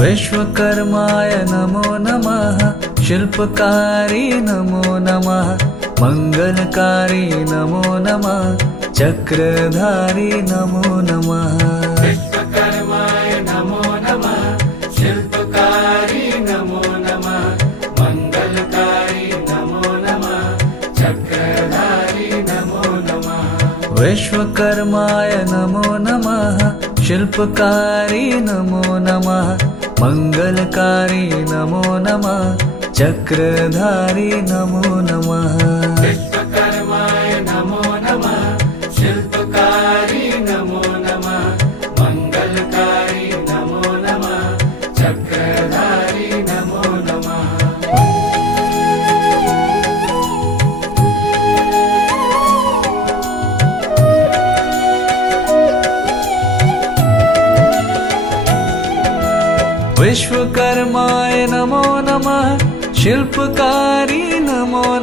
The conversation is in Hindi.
विश्वकर्माय नमो नमः। शिल्पकारी नमो नमः। मंगलकारी नमो नमः। चक्रधारी नमो नमः। विश्वकर्माय नमो नमः। शिल्पकारी नमो नमः। मंगलकारी नमो नमः। चक्रधारी नमो नमः। विश्वकर्माय नमो नमः। शिल्पकारी नमो नमः। मंगलकारी नमो नमः। चक्रधारी नमो नमः। विश्वकर्माय नमो नमः। शिल्पकारी नमो नमः। मंगलकारी नमो नमः। चक्रधारी नमो नमः। विश्वकर्माय नमो नमः। शिल्पकारी नमो